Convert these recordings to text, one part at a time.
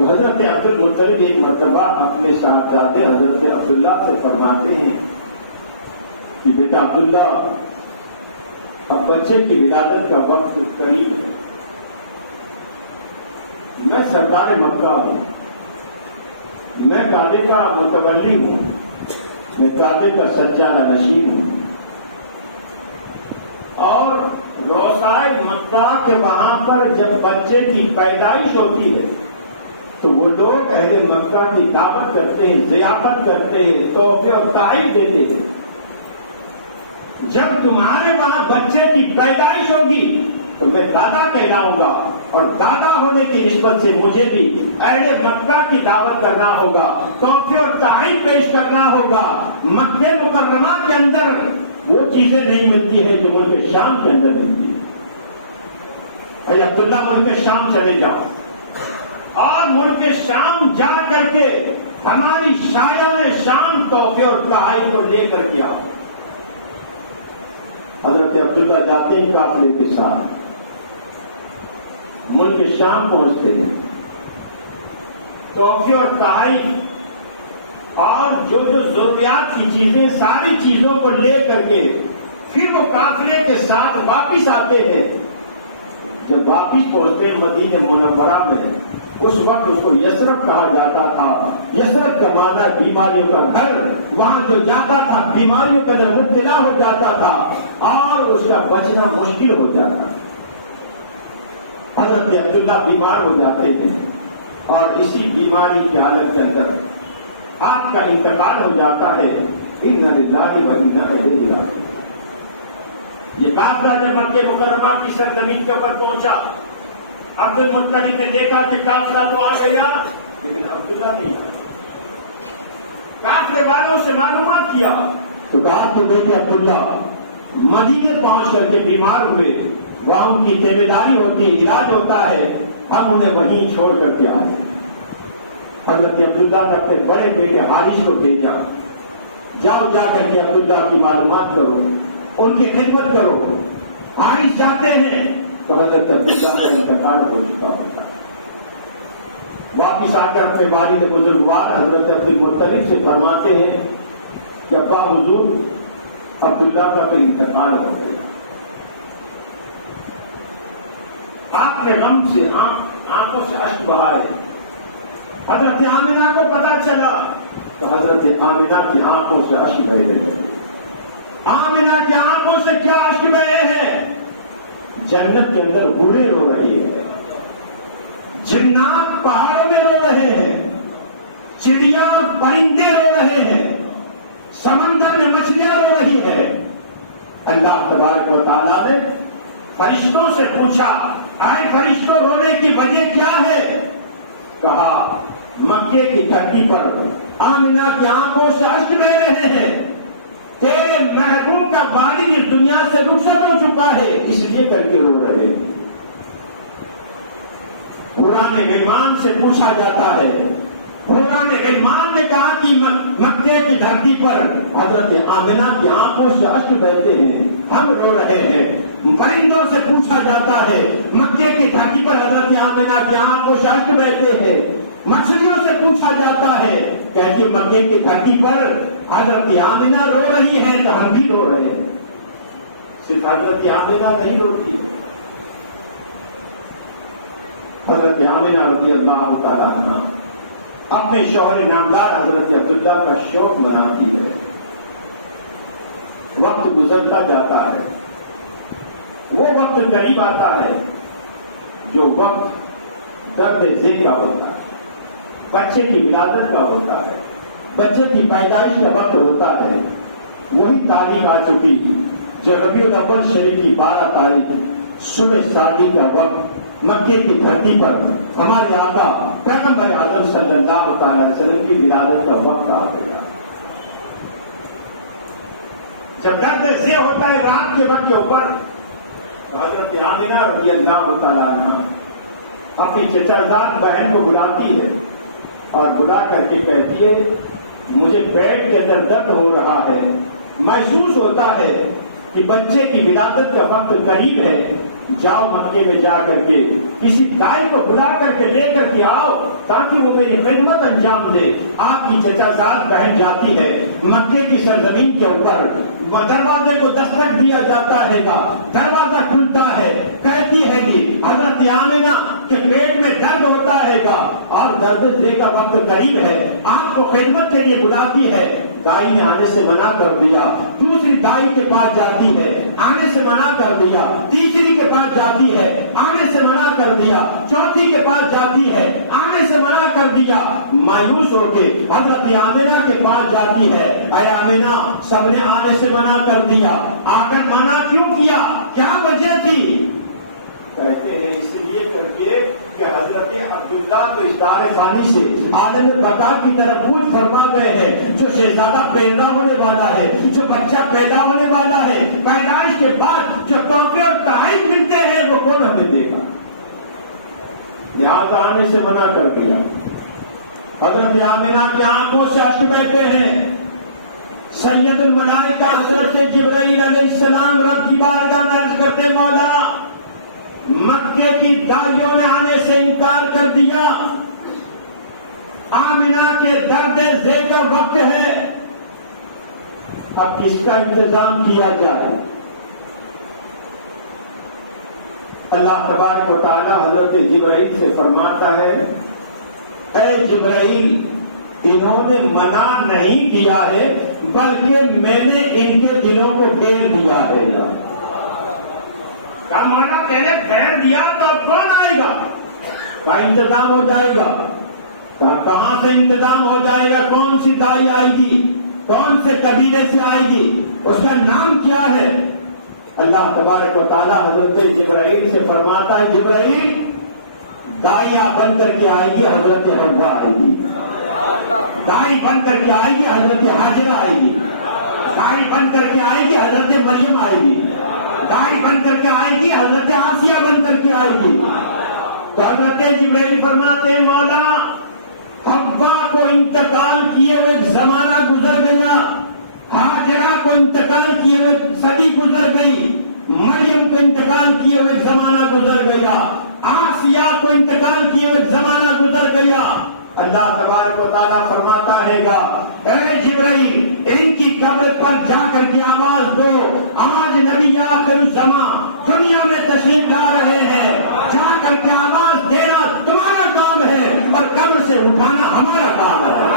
تو حضرت عبد المطلب ایک مرتبہ اپنے صاحبزادے حضرت عبداللہ سے فرماتے ہیں کہ بیٹا عبداللہ، اب بچے کی ولادت کا وقت قریب ہے، میں سرکار مکہ ہوں، میں کعبے کا متولی ہوں، میں کعبے کا سجادہ نشین ہوں، اور روسائے مکہ کے وہاں پر جب بچے کی پیدائش ہوتی ہے تو وہ لوگ اہل مکہ کی دعوت کرتے ہیں، ضیافت کرتے ہیں، تحفے اور تحائف دیتے ہیں۔ جب تمہارے وہاں بچے کی پیدائش ہوگی تو میں دادا کہلاؤں گا، اور دادا ہونے کی نسبت سے مجھے بھی اہل مکہ کی دعوت کرنا ہوگا، تحفے اور تحائف پیش کرنا ہوگا۔ مکہ مکرمہ کے اندر وہ چیزیں نہیں ملتی ہیں جو ملک شام کے اندر ملتی ہے۔ اے عبداللہ، ملک شام چلے جاؤ اور ملک شام جا کر کے ہماری شایان شام تحفے اور تحائف کو لے کر کے آؤ۔ حضرت عبداللہ جاتے ہیں قافلے کے ساتھ، ملک شام پہنچتے ہیں، تحفے اور تحائف اور جو ضروریات کی چیزیں، ساری چیزوں کو لے کر کے پھر وہ قافلے کے ساتھ واپس آتے ہیں۔ جب واپس پہنچتے ہیں مدینہ منورہ میں، اس وقت اس کو یثرب کہا جاتا تھا۔ یثرب کا معنی بیماریوں کا گھر، وہاں جو جاتا تھا بیماریوں کے اندر مبتلا ہو جاتا تھا اور اس کا بچنا مشکل ہو جاتا تھا۔ حضرت عبداللہ بیمار ہو جاتے تھے اور اسی بیماری کی حالت کے اندر آپ کا انتقال ہو جاتا ہے۔ انا للہ و انا الیہ راجعون۔ یہ قافلہ جب مکہ مکرمہ کی سرزمین کے اوپر پہنچا، عبد المطلب نے دیکھا کہ قافلہ تو آ گیا لیکن عبداللہ نہیں آیا۔ قافلے والوں سے معلومات کیا تو کہا کہ دیکھے عبداللہ مدینے پہنچ کر کے بیمار ہوئے، وہاں ان کی ذمہ داری ہوتی ہے، علاج ہوتا ہے، ہم انہیں وہیں چھوڑ کر کے آئے۔ حضرت عبداللہ نے اپنے بڑے بیٹے حارث کو بھیجا، جاؤ جا کر کے عبداللہ کی معلومات کرو، ان کی خدمت کرو۔ حارث جاتے ہیں تو حضرت عبداللہ کا انتقال ہو چکا ہوتا ہے۔ واپس آ کر اپنے والد بزرگوار حضرت عبد المطلب سے فرماتے ہیں کہ ابا حضور، عبداللہ کا بھی انتقال ہو گیا۔ آپ نے غم سے آنکھوں سے اشک بہائے۔ حضرت آمنہ کو پتا چلا تو حضرت آمنہ کی آنکھوں سے اشک بہے۔ آمنہ کی آنکھوں سے کیا اشک بہے ہیں؟ جنت کے اندر حوریں رو رہی ہیں، جنات پہاڑوں میں رو رہے ہیں، چڑیاں اور پرندے رو رہے ہیں، سمندر میں مچھلیاں رو رہی ہیں۔ اللہ تبارک و تعالیٰ نے فرشتوں سے پوچھا، اے فرشتوں، رونے کی وجہ کیا ہے؟ کہا مکے کی دھرتی پر آمنہ کی آنکھوں سے اشک بہہ رہے ہیں، تیرے محبوب کا والد اس دنیا سے رخصت ہو چکا ہے، اس لیے کر کے رو رہے ہیں۔ قرآن غلمان سے پوچھا جاتا ہے، قرآن غلمان نے کہا کہ مکے کی دھرتی پر حضرت آمنہ کی آنکھوں سے اشک بہتے ہیں، ہم رو رہے ہیں۔ پرندوں سے پوچھا جاتا ہے، مکے کی دھرتی پر حضرت آمنہ کی آنکھوں سے اشک بہتے ہیں۔ مچھلیوں سے پوچھا جاتا ہے، کہتی مکے کی دھرتی پر حضرت آمنہ رو رہی ہے تو ہم بھی رو رہے ہیں۔ صرف حضرت آمنہ نہیں رو رہی، حضرت آمنہ رضی اللہ تعالیٰ عنہ اپنے شوہر نامدار حضرت عبداللہ کا شوق مناتی ہے۔ وقت گزرتا جاتا ہے، وہ وقت قریب آتا ہے جو وقت درد ذکر کا ہوتا ہے، بچے کی ولادت کا ہوتا ہے، بچے کی پیدائش کا وقت ہوتا ہے۔ وہی تاریخ آ چکی جو ربیع الاول شریف کی 12 تاریخ صبح شادی کا وقت مکے کی دھرتی پر ہمارے آقا پیغمبر اعظم صلی اللہ تعالی وسلم کی ولادت کا وقت آ گیا۔ جب درد ذکر ہوتا ہے رات کے وقت کے اوپر، حضرت آمنہ رضی اللہ تعالیٰ عنہ اپنی چچا زاد بہن کو بلاتی ہے اور بلا کر کے کہتی ہے، مجھے پیٹ کے اندر درد ہو رہا ہے، محسوس ہوتا ہے کہ بچے کی ولادت کا وقت قریب ہے، جاؤ مکے میں جا کر کے کسی دائی کو بلا کر کے لے کر کے آؤ تاکہ وہ میری خدمت انجام دے. آپ کی چچا زاد بہن جاتی ہے مکے کی سرزمین کے اوپر, دروازے کو دستک دیا جاتا ہے گا, دروازہ کھلتا ہے, کہتی ہے گی حضرت آمنہ کہ پیٹ میں درد ہوتا ہے گا اور درد دے کا وقت قریب ہے, آپ کو خدمت کے لیے بلاتی ہے. دائی نے آنے سے منع کر دیا, دوسری دائی کے پاس جاتی ہے, آنے سے منع کر دیا, تیسری کے پاس جاتی ہے, آنے سے منع کر دیا, چوتھی کے پاس جاتی ہے, آنے سے منع کر دیا. مایوس ہو کے حضرت آمنہ کے پاس جاتی ہے, اے آمنہ سب نے آنے سے منع کر دیا, آ کر منع کیوں کیا, کیا وجہ تھی؟ کہتے ہیں اس لیے کر کے کہ حضرت عبداللہ تو اس دار فانی سے عالم بقا کی طرف کوچ فرما گئے ہیں. جو شہزادہ پیدا ہونے والا ہے, جو بچہ پیدا ہونے والا ہے, پیدائش کے بعد جو تحفے اور تحائف ملتے ہیں وہ کون ہمیں دے گا؟ لہٰذا آنے سے منع کر دیا. حضرت آمنہ کی آنکھوں سے اشک بہتے ہیں. سید الملائکہ حضرت جبرائیل علیہ السلام رب کی بارگاہ میں عرض کرتے مولا مکے کی دائیوں نے آنے سے انکار کر دیا, آمنہ کے درد ذی کا وقت ہے, اب کس کا انتظام کیا جائے؟ اللہ تبارک و تعالی حضرت جبرائیل سے فرماتا ہے اے جبرائیل انہوں نے منع نہیں کیا ہے بلکہ میں نے ان کے دلوں کو پھیر دیا ہے. کا مانا پہلے پھیر دیا تو اب کون آئے گا؟ کا انتظام ہو جائے گا. کہاں سے انتظام ہو جائے گا؟ کون سی دائی آئے گی, کون سے قبیلے سے آئے گی, اس کا نام کیا ہے؟ اللہ تبارک و تعالی حضرت جبرائیل سے فرماتا ہے جبرائیل دائیا بن کر کے آئے گی حضرت حوا آئے گی, دائی بن کر کے آئے گی حضرت حاجرہ آئے گی, دائی بن کر کے آئے گی حضرت مریم آئے گی, دائی بن کر کے آئے گی حضرت آسیہ بن کر کے آئے گی. تو حضرت جبرائیل فرماتے ہیں مولا حوا کو انتقال کیے ہوئے زمانہ گزر گیا, حاجرہ کو انتقال کیے ہوئے صدی گزر گئی, مریم کو انتقال کیے ہوئے زمانہ گزر گیا, آسیہ کو انتقال کیے ہوئے زمانہ گزر گیا. اللہ تبارک و تعالیٰ فرماتا ہے گا اے جبرائیل ان کی قبر پر جا کر کے آواز دو آج نبی آخر الزمان دنیا میں تشریف لا رہے ہیں, جا کر کے آواز دینا تمہارا کام ہے اور قبر سے اٹھانا ہمارا کام ہے.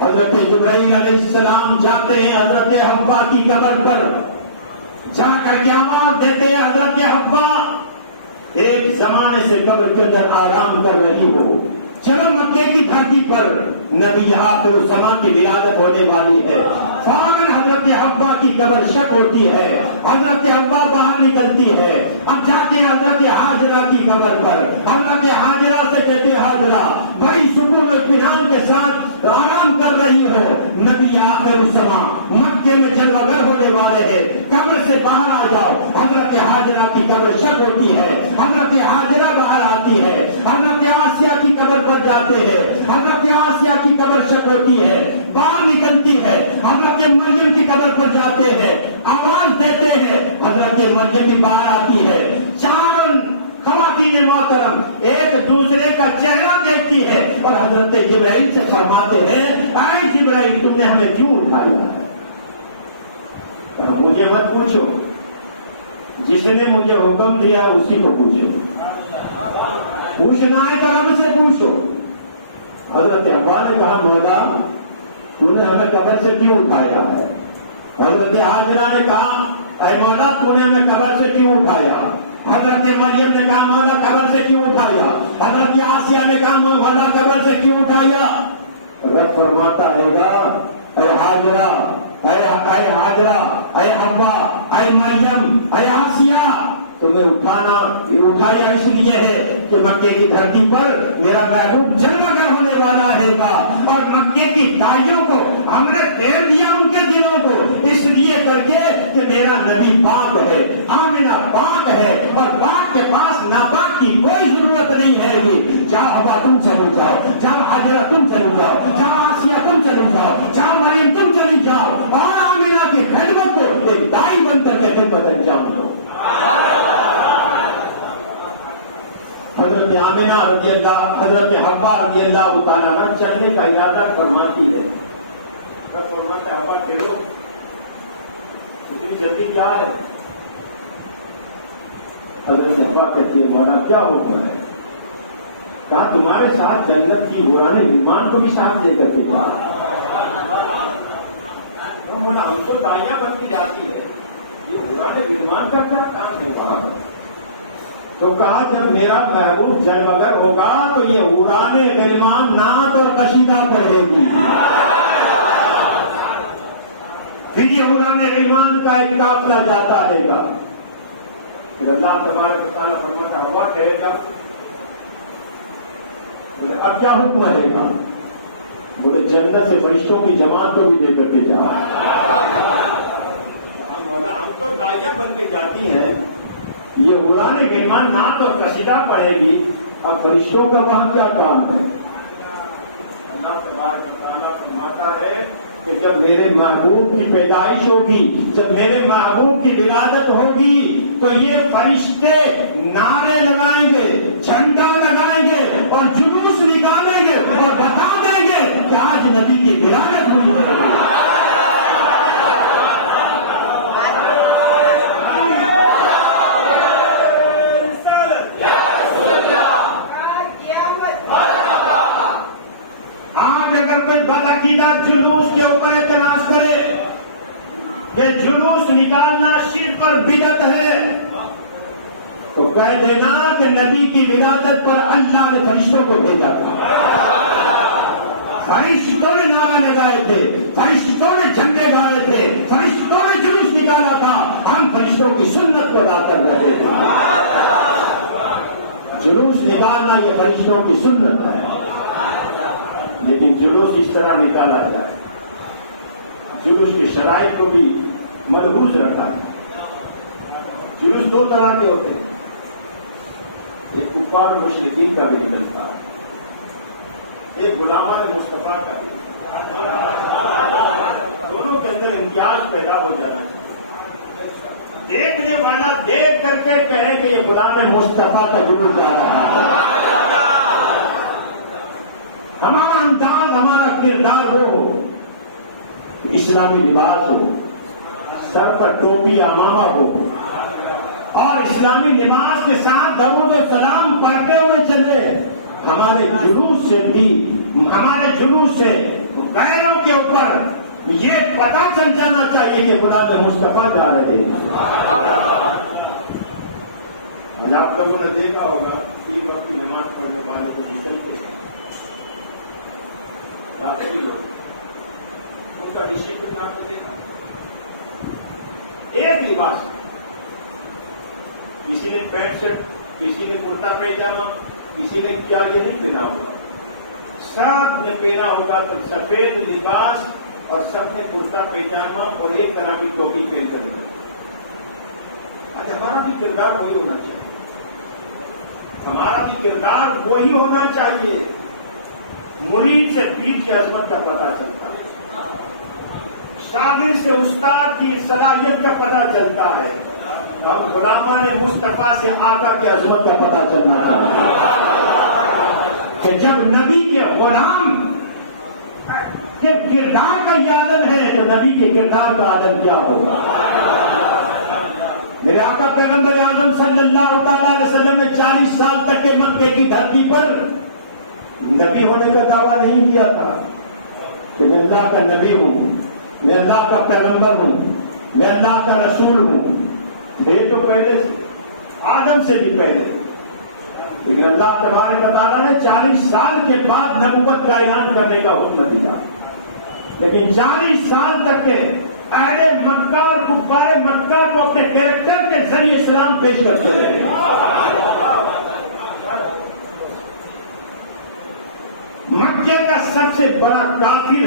حضرت جبرائیل علیہ السلام جاتے ہیں حضرت حوا کی قبر پر, جا کر کے آواز دیتے ہیں حضرت حوا ایک زمانے سے قبر کے اندر آرام کر رہی ہو, چلو مکے کی دھرتی پر نبی آخر الزمان کی ولادت ہونے والی ہے. فوراً حضرت حوا کی قبر شک ہوتی ہے, حضرت حوا باہر نکلتی ہے, اب جاتے ہیں حضرت حاجرہ کی قبر پر, حضرت حاجرہ سے کہتے ہیں حاجرہ بڑی سکون و اطمینان کے ساتھ آرام کر رہی ہو, نبی آخر الزمان مکے میں جلوگر ہونے والے ہیں, قبر سے باہر آ جاؤ. حضرت حاجرہ کی قبر شک ہوتی ہے, حضرت حاجرہ باہر آتی ہے, حضرت آسیہ کی قبر پر جاتے ہیں, حضرت آسیہ کی قبر شک ہوتی ہے, باہر نکلتی ہے, حضرت مریم کی قبر پر جاتے ہیں, آواز دیتے ہیں, حضرت مریم بھی باہر آتی ہے. چاروں خواتین محترم ایک دوسرے کا چہرہ دیکھتی ہے اور حضرت جبرائیل سے فرماتے ہیں اے جبرائیل تم نے ہمیں کیوں اٹھایا ہے؟ مجھے مت پوچھو, جس نے مجھے حکم دیا اسی کو پوچھو, پوچھنا ہے تو رب سے پوچھو. حضرت حوا نے کہا مولا تو نے ہمیں قبر سے کیوں اٹھایا ہے؟ حضرت حاجرہ نے کہا اے مولا تو نے ہمیں قبر سے کیوں اٹھایا؟ حضرت مریم نے کہا مولا قبر سے کیوں اٹھایا؟ حضرت آسیہ نے کہا مولا قبر سے کیوں اٹھایا؟ رب فرماتا ہے گا اے حاجرہ اے حاجرہ اے حوا اے مریم اے آسیہ تمہیں اٹھایا اس لیے ہے کہ مکے کی دھرتی پر میرا محبوب جلوگر ہونے والا ہے گا, اور مکے کی دائیوں کو ہم نے پھیر دیا ان کے دلوں کو اس لیے کر کے کہ میرا نبی پاک ہے, آمنہ پاک ہے, اور پاک کے پاس ناپاک کی کوئی ضرورت نہیں ہے. جاؤ حوا تم چلو جاؤ, جاؤ حاجرہ تم چلو جاؤ, جاؤ آسیہ تم چلو جاؤ, جاؤ مریم تم چلی جاؤ, اور آمنہ کی خدمت کو ایک شہادت انجام دو. حضرت آمنہ رضی اللہ، حضرت حوا رضی اللہ تعالیٰ عنہ چلنے کا ارادہ فرماتی ہے. فرماتا ہے حوا کے لوگ اتنی جلدی کیا ہے؟ حضرت حوا کہتی ہے مولا کیا حکم ہے؟ کہا تمہارے ساتھ جنت کی حوران ایمان کو بھی ساتھ لے کر کے جا. ہم کو دائیاں بنتی جاتی ہے، یہ حوران ایمان کا کیا کام ہے وہاں؟ تو کہا جب میرا محبوب جن وگر ہوگا تو یہ حوران غلمان نعت اور قصیدہ پڑھے گی. پھر یہ حوران غلمان کا ایک قافلہ جاتا رہے گا. اللہ تبارک و تعالیٰ فرماتا ہوا کہے گا اب کیا حکم رہے گا؟ بولے جنت سے فرشتوں کی جماعت کو بھی لے کر کے جا. جاتی ہے یہ حوران غلمان نعت اور قصیدہ پڑھے گی، اب فرشتوں کا وہاں کیا کام ہے؟ اللہ تبارک و تعالیٰ فرماتا ہے کہ جب میرے محبوب کی پیدائش ہوگی، جب میرے محبوب کی ولادت ہوگی تو یہ فرشتے نعرے لگائیں گے، جھنڈا لگائیں گے اور جلوس نکالیں گے اور بتا دیں گے کہ آج نبی کی ولادت ہوئی ہے. بدعقیدہ جلوس کے اوپر اعتراض کرے کہ جلوس نکالنا شرک اور بدعت ہے تو کہہ دینا کہ نبی کی ولادت پر اللہ نے فرشتوں کو بھیجا تھا. فرشتوں نے نعرے لگائے تھے، فرشتوں نے جھنڈے گاڑے تھے، فرشتوں نے جلوس نکالا تھا. ہم فرشتوں کی سنت کو ادا کر رہے تھے. جلوس نکالنا یہ فرشتوں کی سنت ہے، لیکن جلوس اس طرح نکالا جائے. جلوس کی شرائط کو بھی ملحوظ رکھا جائے. جلوس دو طرح کے ہوتے ہیں، ایک کفار اور مشرکین کا بھی چلتا ہے، ایک غلامان مصطفیٰ کا. دونوں کے اندر امتیاز پیدا ہو جاتا ہے. دیکھنے والا دیکھ کر کے کہے کہ یہ غلام مصطفیٰ کا جلوس آ رہا ہے. ہمارا انداز، ہمارا کردار ہو، اسلامی لباس ہو، سر پر ٹوپی عمامہ ہو اور اسلامی لباس کے ساتھ درود و سلام پڑھتے ہوئے چلے. ہمارے جلوس سے غیروں کے اوپر یہ پتہ چل جانا چاہیے کہ غلام مصطفیٰ جا رہے ہیں. آج آپ لوگوں نے دیکھا ہوگا ایک لباس، کسی نے پینٹ شرٹ، کسی نے کرتا پیجامہ، کسی نے کیا یہ نہیں پہنا ہوگا. سب نے پہنا ہوگا تو سفید لباس اور سب نے کرتا پیجامہ اور ایک طرح کی ٹوپی پہن کر. ہمارا بھی کردار وہی ہونا چاہیے. ہمارا بھی کردار وہی ہونا چاہیے. مرید سے پیر کی عظمت کا پتہ چلتا ہے، شاگرد سے استاد کی صلاحیت کا پتہ چلتا ہے. ہم غلامان مصطفیٰ سے آقا کی عظمت کا پتہ چلنا چاہیے کہ جب نبی کے غلام کے کردار کا یہ عالم ہے تو نبی کے کردار کا عالم کیا ہوگا. میرے آقا پیغمبر اعظم صلی اللہ تعالیٰ علیہ وسلم نے 40 سال تک کے مکے کی دھرتی پر نبی ہونے کا دعویٰ نہیں کیا تھا کہ میں اللہ کا نبی ہوں، میں اللہ کا پیغمبر ہوں، میں اللہ کا رسول ہوں. یہ تو پہلے آدم سے بھی پہلے، لیکن اللہ تبارک و تعالیٰ نے 40 سال کے بعد نبوت کا اعلان کرنے کا حکم دیا. لیکن 40 سال تک کے اہل مکہ اور کفار مکہ کو اپنے کیریکٹر کے ذریعے اسلام پیش کرتے ہیں. مکے کا سب سے بڑا کافر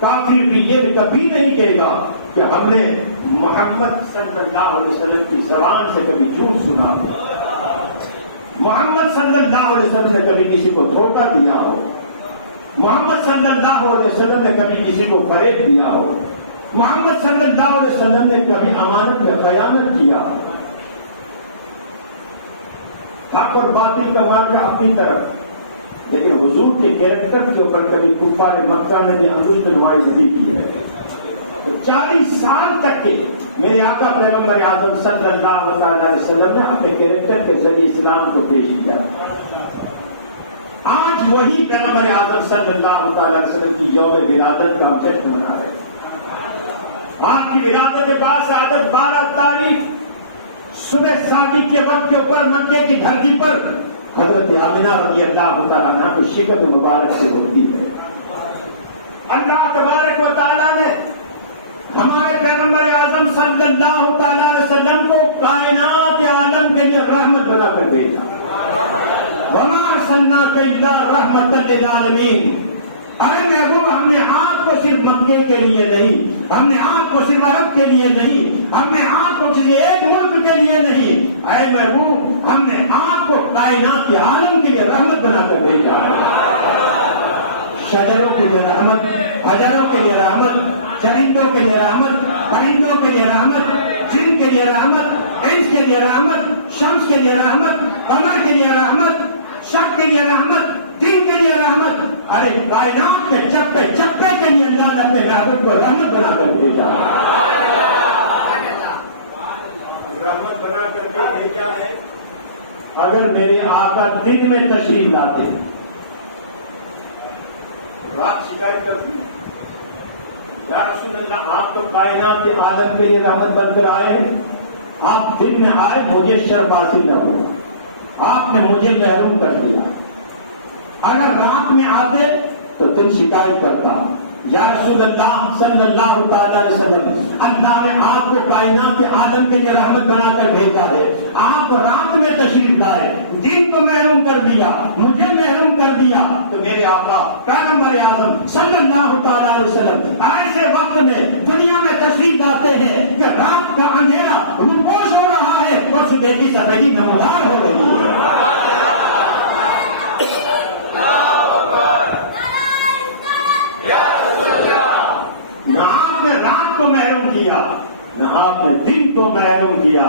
کافر بھی یہ کبھی نہیں کہے گا کہ ہم نے محمد صلی اللہ علیہ وسلم کی زبان سے کبھی جھوٹ سنا، محمد صلی اللہ علیہ وسلم سے کبھی کسی کو دھوکہ دیا ہو، محمد صلی اللہ علیہ وسلم نے کبھی کسی کو فریب دیا ہو. محمد صلی اللہ علیہ وسلم نے کبھی امانت میں خیانت کیا؟ حق اور باطل کا مارکا اپنی طرف، لیکن حضور کے کیریکٹر کے اوپر کبھی کفار مکہ نے بھی انگشت نمائش نہیں کی ہے۔ 40 سال تک کے میرے آقا پیغمبر اعظم صلی اللہ علیہ وسلم نے اپنے کیریکٹر کے ذریعے اسلام کو پیش کیا۔ آج وہی پیغمبر اعظم صلی اللہ علیہ وسلم کی یوم ولادت کا ہم جشن منا رہے ہیں۔ آپ کی ولادت کے بعد سعادت 12 تاریخ صبح صادق کے وقت کے اوپر مکے کی دھرتی پر حضرت آمنہ رضی اللہ تعالیٰ عنہ کی شکل مبارک سے ہوتی ہے۔ اللہ تبارک و تعالیٰ نے ہمارے پیغمبر اعظم صلی اللہ تعالیٰ علیہ وسلم کو کائنات عالم کے لیے رحمت بنا کر بھیجا۔ وما ارسلناک الا رحمۃ للعالمین۔ اے محبوب، ہم نے آپ کو صرف مکے کے لیے نہیں، ہم نے آپ کو صرف عرب کے لیے نہیں، ہم نے آپ کو کسی ایک ملک کے لیے نہیں، اے محبوب ہم نے آپ کو کائنات عالم کے لیے رحمت بنا کر بھیجا۔ شجروں کے لیے رحمت، حجروں کے لیے رحمت، چرندوں کے لیے رحمت، پرندوں کے لیے رحمت، جن کے لیے رحمت، انس کے لیے رحمت، شمس کے لیے رحمت، قمر کے لیے رحمت، شب کے لیے رحمت، دن کے لیے رحمت۔ ارے کائنات کے چپے چپے کے لیے اللہ نے اپنے محبوب کو رحمت بنا کر بھیجا۔ رحمت بنا کر بھیجا ہے۔ اگر میرے آقا دن میں تشریف لاتے، رات شکایت کرتے، یا رسول اللہ آپ تو کائنات کے عالم کے لیے رحمت بن کر آئے ہیں، آپ دن میں آئے مجھے شرف حاصل نہ ہوا، آپ نے مجھے محروم کر دیا۔ اگر رات میں آتے تو تم شکایت کرتا، یا رسول اللہ صلی اللہ تعالی علیہ وسلم اللہ نے آپ کو کائنات کے عالم کے لیے رحمت بنا کر بھیجا ہے، آپ رات میں تشریف لائے، دن کو محروم کر دیا، مجھے محروم کر دیا، تو میرے آقا پیغمبر اعظم صلی اللہ تعالی علیہ وسلم ایسے وقت میں دنیا میں تشریف لاتے ہیں کہ رات کا اندھیرا روپوش ہو رہا ہے اور صبح کی سفیدی نمودار ہو رہی ہے۔ نہ آپ نے رات کو محروم کیا، نہ آپ نے دن کو محروم کیا۔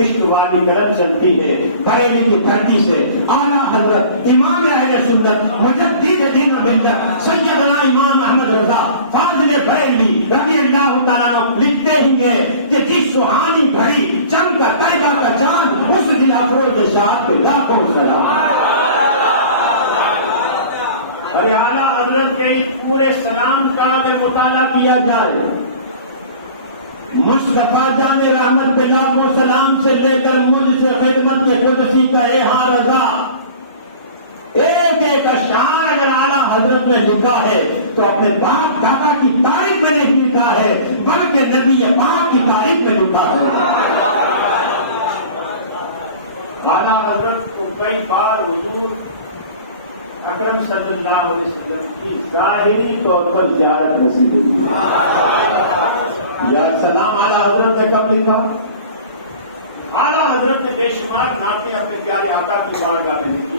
عشق والی کرم چلتی ہے بریلی کی دھرتی سے، اعلیٰ حضرت امام اہل سنت مجدد دین و ملت سیدنا امام احمد رضا فاضل بریلوی رضی اللہ تعالیٰ عنہ لکھتے ہیں گے کہ جس سہانی بھری چمکا طیبہ کا چاند اس دل افروز شاد پہ لاکھوں سلام۔ ارے اعلیٰ حضرت کے اس پورے سلام کا اگر مطالعہ کیا جائے، مصطفیٰ جان رحمت پہ لاکھوں سلام سے لے کر مجھ سے خدمت کے قدسی کا احا رضا، ایک ایک اشعار اگر اعلیٰ حضرت نے لکھا ہے تو اپنے باپ دادا کی تاریخ میں نہیں لکھا ہے بلکہ نبی پاک کی تاریخ میں لکھا ہے۔ اعلیٰ حضرت کو کئی بار اکرم صلی اللہ علیہ وسلم کی ظاہری طور پر زیارت نصیب ہوئی۔ یا سلام اعلیٰ حضرت نے کب لکھا؟ اعلیٰ حضرت نے بے شمار نعتیں اپنے پیارے آقا کی بارگاہ میں لکھی،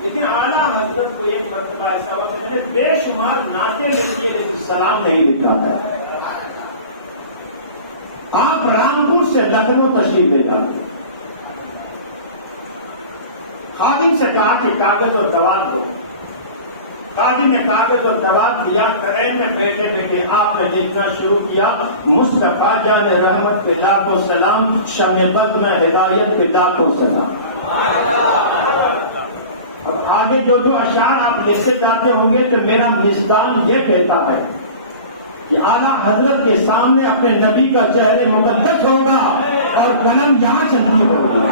لیکن اعلیٰ حضرت کو ایک مرتبہ ایسا وقت ہے بے شمار نعتیں کے سلام نہیں لکھا ہے۔ آپ رامپور سے لکھنؤ تشریف لے جاتے، خادم سے کہا کہ کاغذ اور دوات دو، خادم نے کاغذ اور دوات دیا، ٹرین میں بیٹھے بیٹھے آپ نے لکھنا شروع کیا، مصطفیٰ جان رحمت پہ لاکھوں سلام، شمع بد میں ہدایت پہ لاکھوں سلام۔ اب آگے جو جو اشعار آپ لکھتے جاتے ہوں گے تو میرا مزدان یہ کہتا ہے کہ اعلیٰ حضرت کے سامنے اپنے نبی کا چہرے مقدس ہوگا اور قلم یہاں چلتی ہوگی۔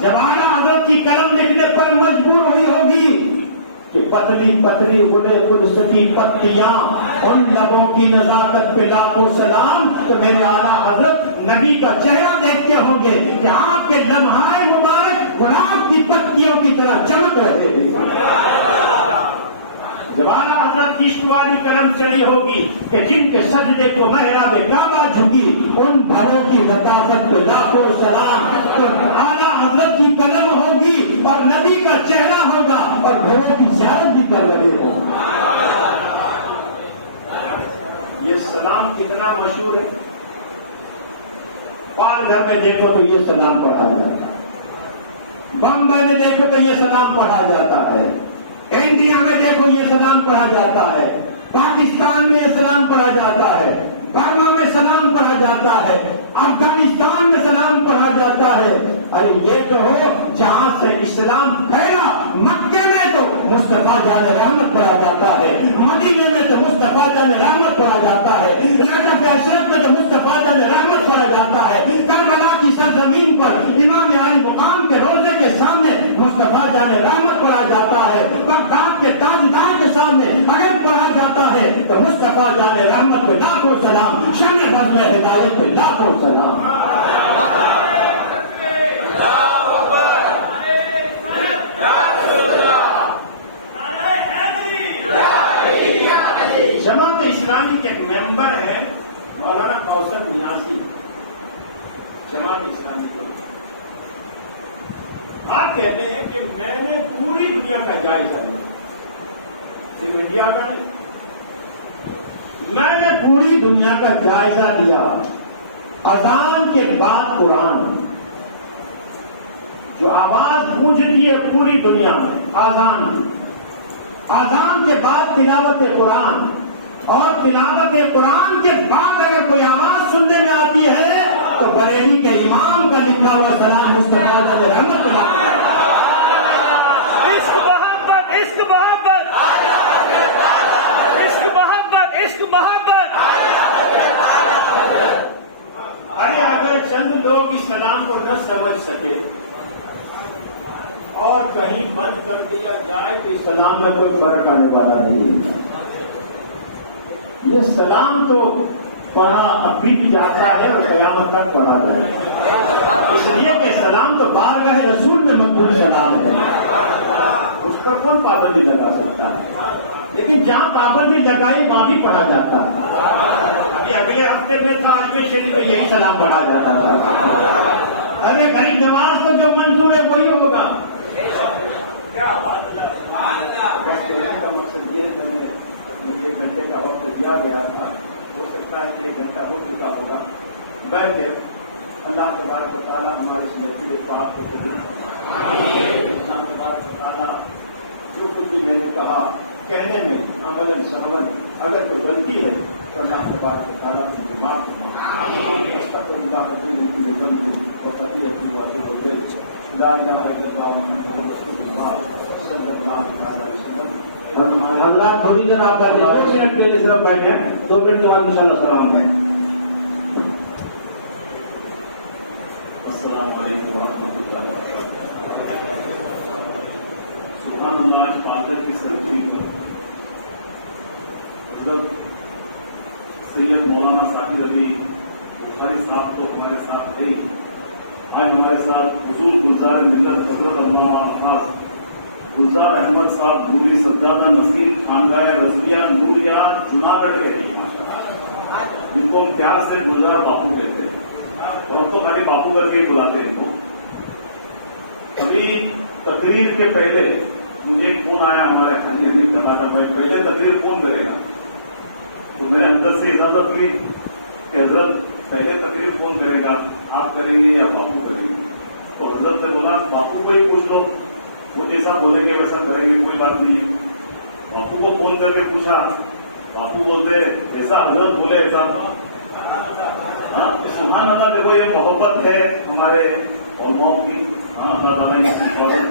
جب اعلیٰ حضرت کی قلم لکھنے پر مجبور ہوئی ہوگی کہ پتلی پتلی اڑے قدس کی پتیاں، ان لبوں کی نزاکت پہ لاکھوں سلام، تو میرے اعلیٰ حضرت نبی کا چہرہ دیکھتے ہوں گے کہ آپ کے لمحائے مبارک گلاب کی پتیوں کی طرح چمک رہے ہیں۔ جب اعلیٰ حضرت کی عشق والی کرم چلی ہوگی کہ جن کے سجدے کو محراب کعبہ جھکی، ان بھروں کی لطافت پہ لاکھوں سلام، تو اعلیٰ حضرت کی قلم ہوگی اور نبی کا چہرہ ہوگا اور بھروں کی زیارت بھی کر رہے ہوں۔ سلام کتنا مشہور ہے. اور گھر میں دیکھو تو یہ سلام پڑھا جاتا ہے، بمبئی میں دیکھو تو یہ سلام پڑھا جاتا ہے، انڈیا میں دیکھو یہ سلام پڑھا جاتا ہے، پاکستان میں یہ سلام پڑھا جاتا ہے، برما میں سلام پڑھا جاتا ہے، افغانستان میں سلام پڑھا جاتا ہے. ارے یہ کہو جہاں سے اسلام پھیلا مکے میں تو مصطفیٰ جان رحمت پڑھا جاتا ہے، مدینے میں تو مصطفیٰ جان رحمت پڑھا جاتا ہے، رجب اشرف میں تو مصطفیٰ جان رحمت پڑھا جاتا ہے، کربلا کی سرزمین پر امام علی مقام کے روضے کے سامنے مصطفیٰ جان رحمت پڑھا جاتا ہے، بغداد کے تاجدار کے سامنے اگر پڑھا جاتا ہے تو مصطفیٰ جان رحمت پہ لاکھوں سلام، شمع بزم ہدایت پہ لاکھوں سلام. جماعت اسلامی کے ممبر ہے مولانا کوثر ناصری. جماعت اسلامی آپ کہتے ہیں کہ میں نے پوری دنیا کا جائزہ انڈیا میں نے پوری دنیا کا جائزہ لیا. اذان کے بعد قرآن جو آواز گونجتی ہے پوری دنیا میں اذان کے بعد تلاوت قرآن، اور تلاوت قرآن کے بعد اگر کوئی آواز سننے میں آتی ہے تو بریلی کے امام کا لکھا ہوا سلام مصطفیٰ جان رحمت اللہ. عشق محبت عشق محبت عشق محبت عشق محبت. ارے اگر چند لوگ اس سلام کو نہ سمجھ سکے اور کہیں بند کر دیا جائے تو اس سلام میں کوئی فرق آنے والا نہیں. یہ سلام تو پڑھا ابھی بھی جاتا ہے اور قیامت تک پڑھا جائے گا، اس لیے کہ سلام تو بارگاہ رسول میں مقبول سلام ہے، اس پر کون پابندی لگا سکتا ہے. لیکن جہاں پابندی لگائی وہاں بھی پڑھا جاتا ہے. اگلے ہفتے میں تھا اجمیر شریف میں یہی سلام پڑھا جاتا تھا. ارے غریب نواز کو جو منظور ہے وہی ہوگا. اللہ تھوڑی دیر آپ بیٹھے 2 منٹ کے لیے صرف بیٹھے ہیں، 2 منٹ کے بعد انشاءاللہ سلام پڑھیں. السلام علیکم سبحان اللہ. پاکستان کی سرزمین پر سید مولانا ثاقب علی بخاری صاحب تو ہمارے ساتھ تھے. آج ہمارے ساتھ حضور گلزار ملت حضرت علامہ الحاظ گلزار احمد صاحب نوری سجادہ نصیر خانقاہ رضویہ نوریہ جوناگڑھ کے تھے. ان کو ہم پیار سے گلزار باپو کہتے ہیں اور تو خالی باپو کر کے بلاتے ہیں. ابھی تقریر کے پہلے مجھے ایک فون آیا ہمارے پہلے تقریر کون کرے گا، تو میں نے اندر سے اجازت لی حضرت پہلے تقریر کون کرے گا، آپ کریں گے یا باپو کریں گے. تو حضرت نے بولا باپو کو ہی پوچھ لو، وہ جیسا بولے گے ویسا کریں گے، کوئی بات نہیں. باپو کو فون کر کے پوچھا، باپو بولتے جیسا حضرت بولے ایسا. سبحان اللہ. دیکھو یہ محبت ہے ہمارے علماء کی. اللہ تعالیٰ کی محبت ہے.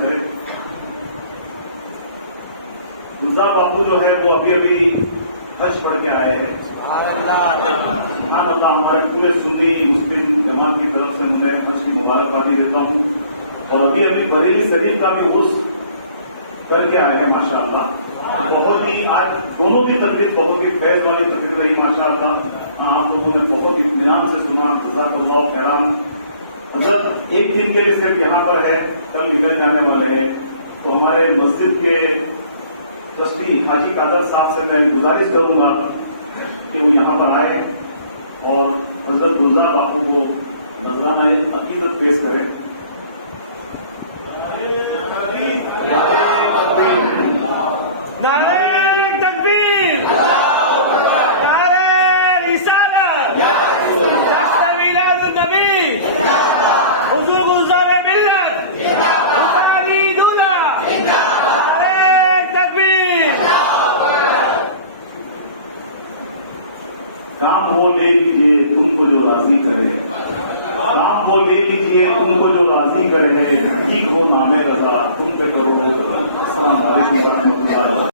گلزار باپو جو ہے وہ ابھی حج پڑھ کے آئے ہیں. سبحان اللہ. ہمارے پورے سنی مسلم جماعت کی طرف سے انہیں حج کی مبارکبادی دیتا ہوں. اور ابھی بریلی شریف کا بھی عرس کر کے آئے ہیں ماشاء اللہ. بہت ہی آج دونوں کی تقریر بہت ہی فیض والی تقریر رہی ماشاء اللہ. آپ لوگوں نے بہت اطمینان سے سنا. جزاک اللہ خیرا. حضرت ایک دن کے لیے صرف یہاں پر ہے، کل نکل جانے والے ہیں. تو ہمارے مسجد کے ٹرسٹی حاجی قادر صاحب سے میں گزارش کروں گا کہ وہ یہاں پر آئے اور حضرت گلزار باپو کو نذرانہ عقیدت پیش کریں. نعرہ تکبیر، نعرہ رسالت. کام وہ لے لیجیے تم کو جو راضی کرے، کام وہ لے لیجیے تم کو جو راضی کرے، ٹھیک ہو نام رضا